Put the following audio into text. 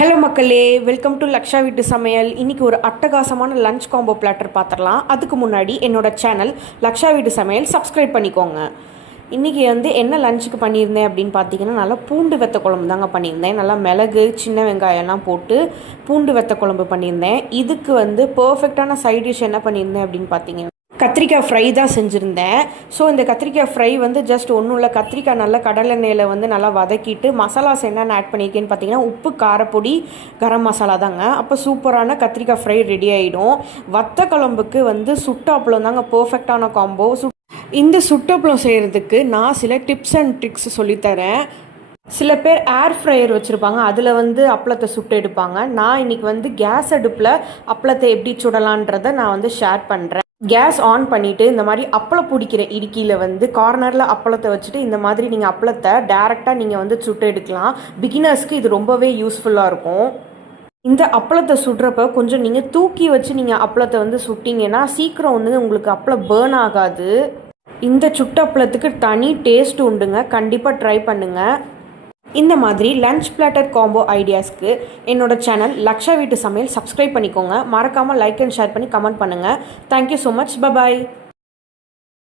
Hello மக்களே, welcome to Laksha வீட்டு சமையல். இன்றைக்கி ஒரு அட்டகாசமான லஞ்ச் காம்போ பிளாட்டர் பார்த்துடலாம். அதுக்கு முன்னாடி என்னோடய சேனல் லக்ஷா வீட்டு சமையல் சப்ஸ்கிரைப் பண்ணிக்கோங்க. இன்றைக்கி என்ன லஞ்சுக்கு பண்ணியிருந்தேன் அப்படின்னு பார்த்தீங்கன்னா, நல்லா பூண்டு வெத்த குழம்பு தாங்க பண்ணியிருந்தேன். நல்லா மிளகு சின்ன வெங்காயம்லாம் போட்டு பூண்டு வெத்த குழம்பு பண்ணியிருந்தேன். இதுக்கு பர்ஃபெக்டான சைட் டிஷ் என்ன பண்ணியிருந்தேன் அப்படின்னு பார்த்தீங்கன்னா, கத்திரிக்காய் ஃப்ரை தான் செஞ்சுருந்தேன். ஸோ இந்த கத்திரிக்காய் ஃப்ரை ஜஸ்ட் ஒன்றும் இல்லை, கத்திரிக்காய் நல்லா கடலெண்ணெயில் நல்லா வதக்கிட்டு மசாலாஸ் என்னென்ன ஆட் பண்ணியிருக்கேன்னு பார்த்தீங்கன்னா, உப்பு, காரப்பொடி, கரம் மசாலா தாங்க. அப்போ சூப்பரான கத்திரிக்காய் ஃப்ரை ரெடி ஆகிடும். வத்த குழம்புக்கு சுட்டாப்பளம் தாங்க பர்ஃபெக்டான காம்போ. இந்த சுட்டப்பளம் செய்கிறதுக்கு நான் சில டிப்ஸ் அண்ட் ட்ரிக்ஸ் சொல்லித்தரேன். சில பேர் ஏர் ஃப்ரையர் வச்சுருப்பாங்க, அதில் அப்பளத்தை சுட்டு எடுப்பாங்க. நான் இன்றைக்கி கேஸ் அடுப்பில் அப்பளத்தை எப்படி சுடலான்றதை நான் ஷேர் பண்ணுறேன். கேஸ் ஆன் பண்ணிவிட்டு இந்த மாதிரி அப்பளம் பிடிக்கிற இடுக்கியில் கார்னரில் அப்பளத்தை வச்சுட்டு இந்த மாதிரி நீங்கள் அப்பளத்தை டேரெக்டாக நீங்கள் சுட்டு எடுக்கலாம். பிகினர்ஸ்க்கு இது ரொம்பவே யூஸ்ஃபுல்லாக இருக்கும். இந்த அப்பளத்தை சுடுறப்ப கொஞ்சம் நீங்கள் தூக்கி வச்சு நீங்கள் அப்பளத்தை சுட்டிங்கன்னா சீக்கிரம் உங்களுக்கு அப்பளம் பேர்ன் ஆகாது. இந்த சுட்ட அப்பளத்துக்கு தனி டேஸ்ட் உண்டுங்க, கண்டிப்பாக ட்ரை பண்ணுங்கள். இந்த மாதிரி லஞ்ச் பிளாட்டர் காம்போ ஐடியாஸ்க்கு என்னோட சேனல் லக்ஷா வீட்டு சமையல் சப்ஸ்கிரைப் பண்ணிக்கோங்க. மறக்காமல் லைக் அண்ட் ஷேர் பண்ணி கமெண்ட் பண்ணுங்கள். Thank you so much. பபாய்.